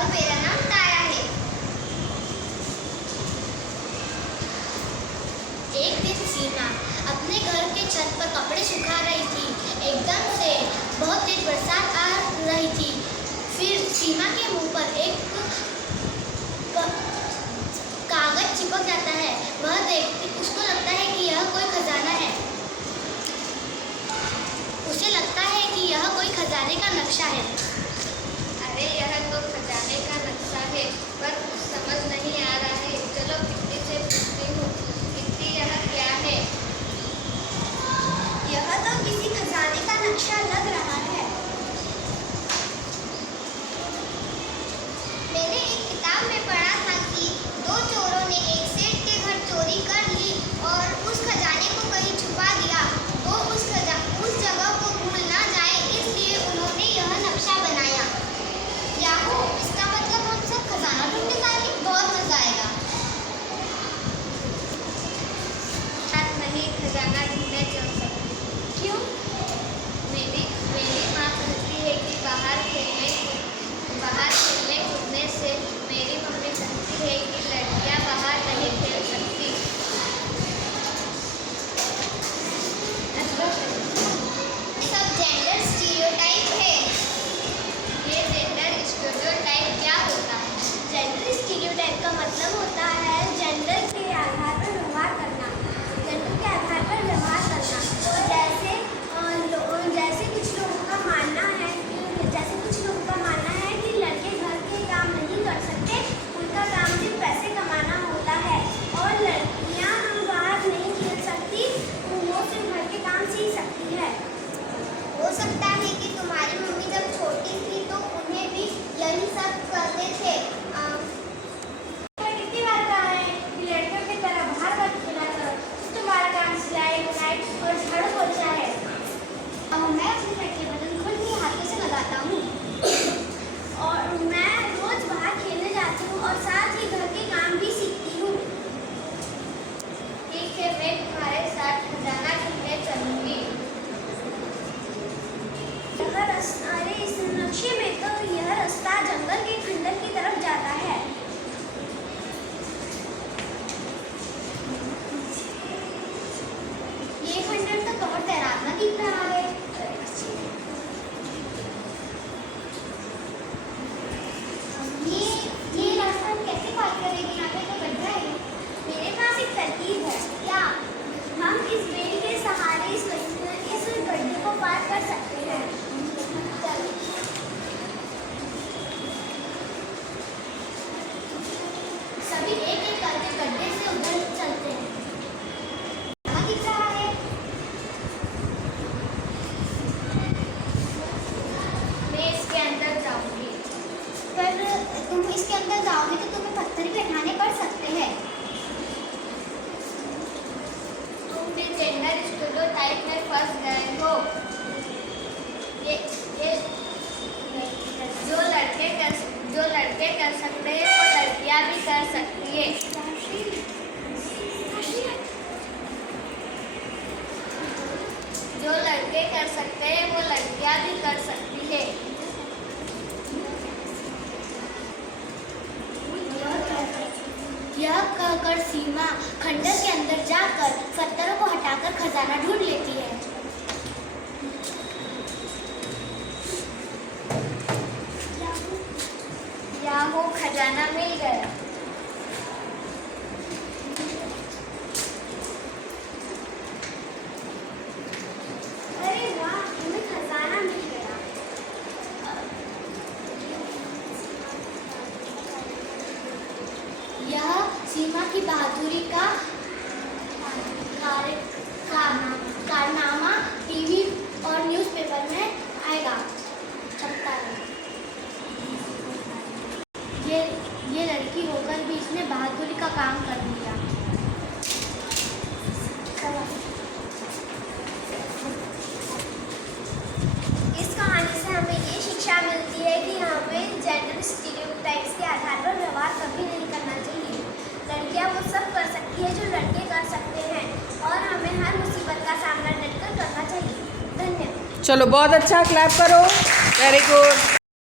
और मेरा नाम तारा है। एक दिन सीमा अपने घर के छत पर कपड़े सुखा रही थी। एकदम से बहुत तेज बरसात आ रही थी। फिर सीमा के मुंह पर एक कागज चिपक जाता है। वह देखती, उसको लगता है कि यह कोई खजाना है। उसे लगता है कि यह कोई खजाने का नक्शा है। अरे यह तो खजाने का नक्शा है, पर कुछ समझ नहीं आ रहा है। चलो किट्टी से पूछती हूँ, किट्टी यह क्या है? यह तो किसी खजाने का नक्शा लग रहा है। मैंने एक किताब में पढ़ा था कि दो चोरों ने एक सेठ के घर चोरी कर ली और उस खजाने को कहीं छुपा दिया। वो उस जगह को भूल ना जाए, इसलिए उन्होंने यह नक्शा बनाया। याहू, इसका मतलब हम सब खजाना ढूंढने जाएंगे, बहुत मजा आएगा। शायद नहीं, खजाना ढूंढने चल सकती। क्यों? मेरी माँ कहती है कि बाहर खेलने कूदने से मेरी मम्मी कहती है कि लड़कियाँ बाहर नहीं खेल सकती। सब जेंडर स्टीरियोटाइप है। ये जेंडर स्टीरियोटाइप क्या होता है? जेंडर स्टीरियोटाइप का मतलब होता है जेंडर के आधार पर व्यवहार करना। जेंडर के आधार पर व्यवहार करना। तो जैसे कुछ लोगों का मानना है कि लड़के घर के काम नहीं कर सकते, उनका काम सिर्फ पैसे कमाना होता है। और लड़कियां बाहर नहीं खेल सकती, वो सिर्फ घर के काम सीख सकती है। हो सकता है कि तुम्हारी मम्मी जब छोटी थी तो उन्हें भी यही सब करते थे। कितनी बार कहा है कि लड़कियों की तरह बाहर मत खेला करो। तुम्हारा काम सिलाई बुनाई और झाड़ू पोछा है। अब मैं अपने घर के बर्तन खुद ही हाथों से लगाता हूँ और मैं रोज बाहर खेलने जाती हूँ और साथ ही घर के काम भी सीखती हूँ। ठीक है, मैं तुम्हारे साथ खजाना ढूंढने चलूंगी। अरे इस नक्शे में तो यह रास्ता जंगल के खंडर की तरफ जाता है। ये खंडर तो बहुत डरावना दिख रहा है। ये रास्ता हम कैसे पार करेंगे? यहाँ पे तो गड्ढा है। मेरे पास एक तरकीब है। क्या? हम इस बेल के सहारे इस गड्ढे को पार कर सकते हैं। सभी एक एक करके गड्ढे से उधर चलते हैं। कहाँ दिख रहा है? मैं इसके अंदर जाऊंगी। पर तुम इसके अंदर जाओगे तो तुम्हें पत्थर भी उठाने पड़ सकते हैं। तुम भी जेंडर स्टीरियोटाइप में फंस गए हो। ये जो लड़के कर सकते हैं वो लड़कियां भी कर सकती है। जो लड़के कर सकते हैं वो लड़कियां भी कर सकती है। यह कहकर सीमा खंडर के अंदर जाकर पत्थरों को हटाकर खजाना ढूंढ लेती है। याहू, खजाना मिल गया। अरे वाह, हमें खजाना मिल गया। यह सीमा की बहादुरी का कारनामा टीवी और न्यूज़पेपर में आएगा, छपता है। ये लड़की होकर भी इसने बहादुरी का काम कर दिया। इस कहानी से हमें ये शिक्षा मिलती है कि हमें जेंडर स्टीरियोटाइप्स के आधार पर व्यवहार कभी नहीं करना चाहिए। लड़कियां वो सब कर सकती है जो लड़के कर सकते हैं और हमें हर मुसीबत का सामना डटकर करना चाहिए। धन्यवाद। चलो बहुत अच्छा, क्लैप करो। Very good.